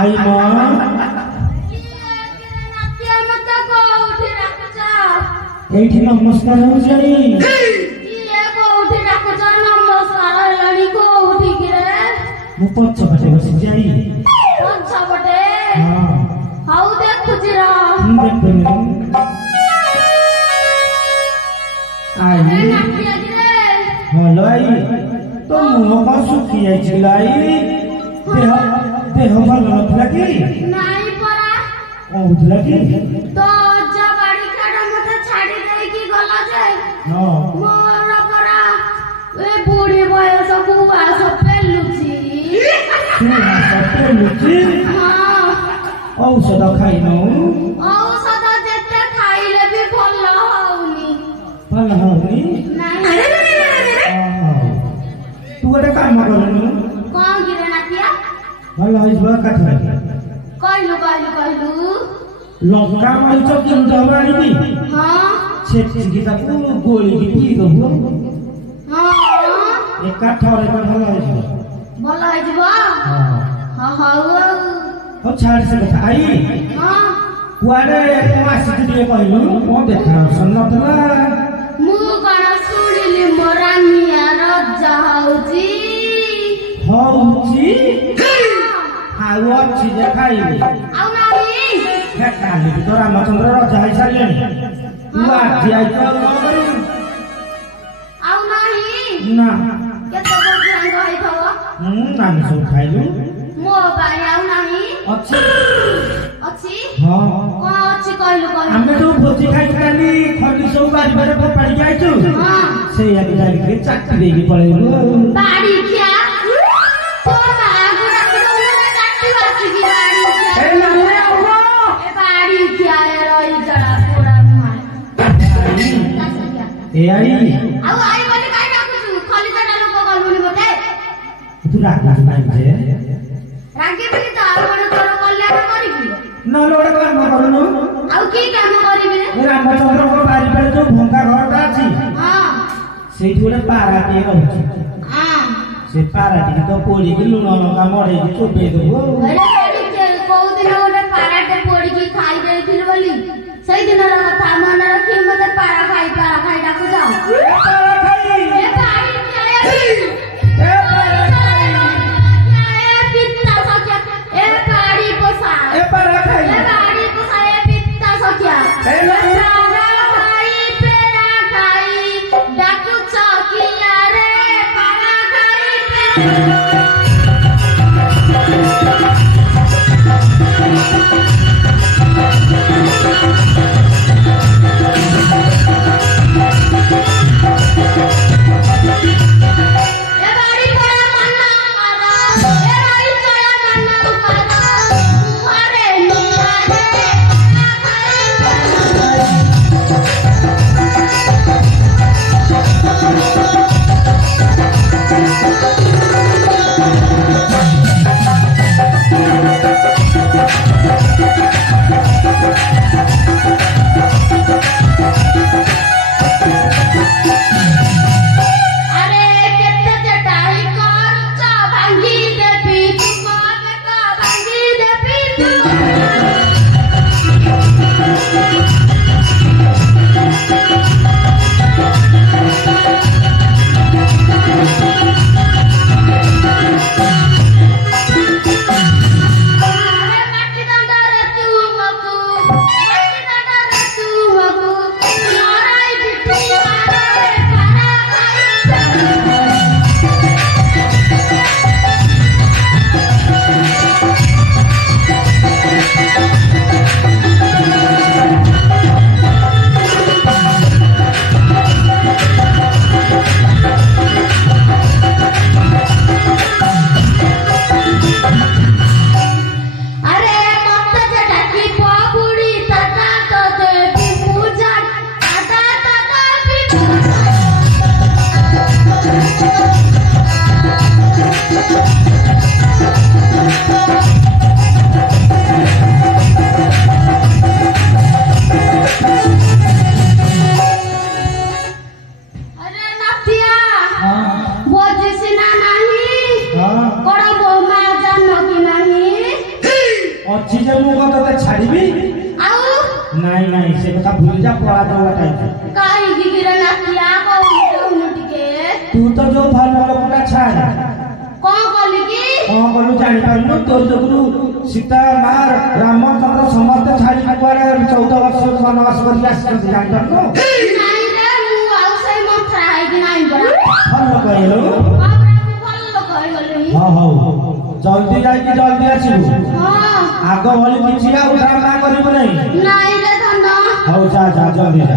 आई मां एठी नमस्कार हो जाई ये कोठी डाकुछ नमस्कार लणी कोठी रे मु पछ पछे बसी जाई पछ पटे हां हाउ देखुछ रा देखबे आई नाटिया रे हेलो आई तो मुंह का सुखी आई चिलाई देह देह भल नथला की नाही परा ओथला की तो जा बाड़ी काडा मते छाडी देई की गला जे हां मोर परा ए बूढ़ी बयस बुआ सब पेलुची लुची हां औषध खाइनो औषध जेते खाइले भी भल होउनी भल होउनी नाही तू गोटे काम करनु कोन गिरे नाटिया भल होइबा कथा कहलु लंका मरीच केउंठ हबानी की हां छेची की ताकू गोली की पी दबो हां एका थरे का भल होइबा भल होइबा हां हां हो छाड़ से कथा आई हां कुआडे मासी दिए कहलु को देखा सन्नतला मु कण सुनिली मोरानिया रजा हउची हउची आउ अछि जे खाइबे आउ नाही हे काली तो रामचंद्र राजा है साले तू आज आई तो करू आउ नाही ना केते बजान गई थव नाम सब खाइलु मो बाई आउ नाही अछि अछि हां कोन अछि कहलु हमें तो भोजी खाइ काली खली सब बारी बारी पड़ी जाइछु हां से एक जाई के चाटी देगी पड़ेलु बाड़ी क्या तो बागु रखदो चाटी वासी की बाड़ी क्या ए नन्हे औरो ए बाड़ी क्या है रही जड़ा पूरा मार ए आई आउ आई बोली काई डाकुछु खाली जड़ा लोक गलुनी मते तू राखला नहीं जे रागी बोली तो आउ बड़ तोर कल्याण करिबी न लोड़े काम करनु आउ की काम करिबे रामचंद्र को बारी बारी जो भंगा घरटा अछि हां सेठी गोटे पाराटी रहउछि हां से पाराटी तो पोड़ी के लुण लंका मरे के चोपे देबो अरे बाड़ी के को दिन गोटे पाराटे पोड़ी की खाई देथिल बोली सही दिन रा कथा मन रखी मते पारा खाई डाकु जाओ पारा खाई ए बाड़ी क्या है ए पारा क्या पित्ता सख्या ए बाड़ी पोसा ए पारा खाई ए बाड़ी पोसा ए पित्ता सख्या ए राजा खाई पेरा खाई डाकु चकिया रे पारा खाई पेरा କଥା ଭୁଲି ଯା ପଳା ଦବା ଟାଇମ୍ କାହିଁକି କିରେ ନାତିଆ କହୁନୁ ଟିକେ ତୁ ତ ଯୋଉ ଭଲ ଲୋକଟା ଛାଡ କଣ କଲି କି କଣ କଲୁ ଜାଣିପାରିଲୁ ତୋର ଯୋଗୁରୁ ସୀତା ମା ରାମଚନ୍ଦ୍ର ସମସ୍ତେ ଛାଡିକି କୁଆଡେ 14 ବର୍ଷ ବନବାସ କରିକି ଆସିଛନ୍ତି ଜାଣିପାରୁନୁ ନାଇଁ ରେ ମୁଁ ଆଉ ସେଇ ମନ୍ଥରା ହେଇକି ନାଇଁ ପରା ଭଲ କହିଲୁ ଭଲ ଲୋକ ହେଇଗଲିଣି ହଁ ହଉ ଜଲ୍ଦି ଯାଇକି ଜଲ୍ଦି ଆସିବୁ ହଁ ଆଗ ଭଳି କିଛି ଆଉ ଡ୍ରାମା କରିବୁ ନାହିଁ ନାଇଁ ରେ ଧନ ହଉ ଯା ଯା ଜଲ୍ଦି ଯା